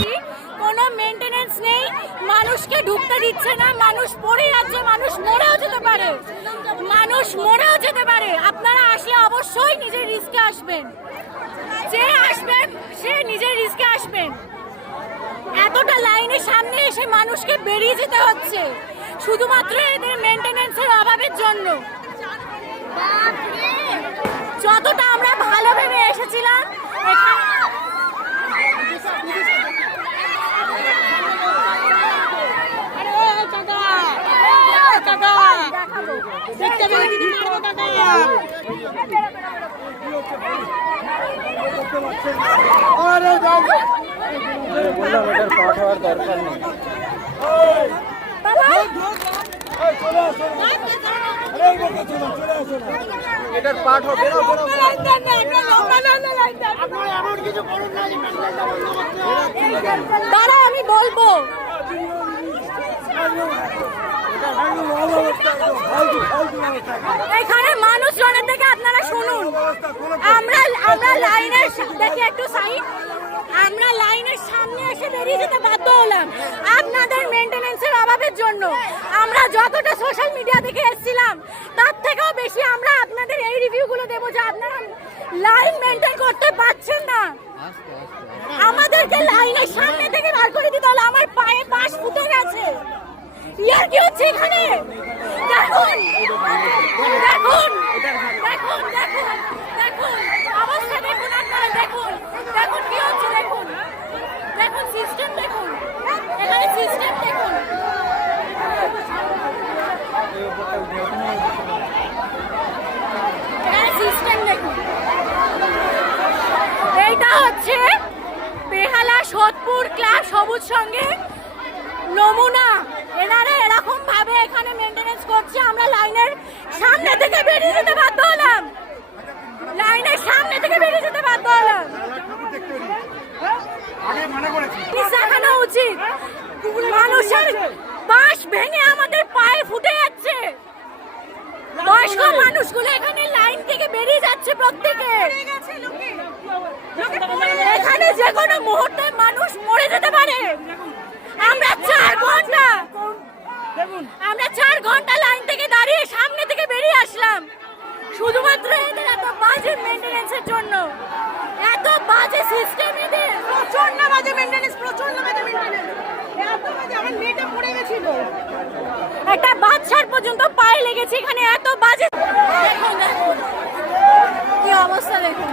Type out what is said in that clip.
দেখছি কোনো মেইনটেনেন্স নেই, মানুষকে ঢুকতে দিচ্ছে না, মানুষ পড়ে যাচ্ছে, মানুষ মরেও যেতে পারে, আপনারা আসলে অবশ্যই নিজের রিস্কে আসবেন, যে আসবেন সে নিজের রিস্কে আসবেন। এতটা লাইনের সামনে এসে মানুষকে বেরিয়ে যেতে হচ্ছে শুধুমাত্র এদের মেইনটেনেন্সের অভাবের জন্য। যতটা আমরা ভালো ভেবে এসেছিলাম এটার পাঠ হবে দাঁড়া আমি বলবো। এখানে মানুষজনের থেকে আপনারা শুনুন, আমরা লাইনের দেখে একটু সাইড, আমরা লাইনের সামনে এসে বেরিয়ে যেতে বাধ্য হলাম আপনাদের মেইনটেনেন্সের অভাবের জন্য। আমরা যতটা সোশ্যাল মিডিয়া থেকে এসেছিলাম তার থেকেও বেশি আমরা আপনাদের এই রিভিউগুলো দেবো যে আপনারা লাইন মেইনটেইন করতে পারছেন না। আমাদেরকে লাইনের সামনে থেকে বার করে দিতে হলো, আমার পায়ে পাশ ফুটে গেছে। ইয়ার কি হচ্ছে এখানে? দেখুন দেখুন দেখুন দেখুন দেখুন অবস্থা দেখুন, আপনারা দেখুন দেখুন কি হচ্ছে, দেখুন দেখুন সিস্টেম, দেখুন এখানে সিস্টেম, দেখুন সিস্টেম, দেখুন এইটা হচ্ছে বেহালা সোদপুর ক্লাব সবুজ সঙ্গে নমুনা। এনারা এরকম ভাবে এখানে মেইনটেনেন্স করছে, আমরা লাইনের সামনে থেকে বেরিয়ে যেতে বাধ্য হলাম, দেখানো উচিত। মানুষের বাঁশ ভেঙে আমাদের পায়ে ফুটে যাচ্ছে, বয়স্ক মানুষগুলো এখানে লাইন থেকে বেরিয়ে যাচ্ছে, প্রত্যেকে এখানে যে কোনো মুহূর্তে মানুষ মরে যেতে পারে। আমরা 4 ঘন্টা লাইন থেকে দাঁড়িয়ে সামনে থেকে বেরিয়ে আসলাম শুধুমাত্র এদের এত বাজে মেইনটেনেন্সের জন্য, এত বাজে সিস্টেম এদের, প্রচন্ড বাজে মেইনটেনেন্স, আমার মেয়েটা পড়ে গেছিল, একটা বাচ্চার পর্যন্ত পায়ে লেগেছে এখানে, এত বাজে। দেখুন কি অবস্থা, দেখুন।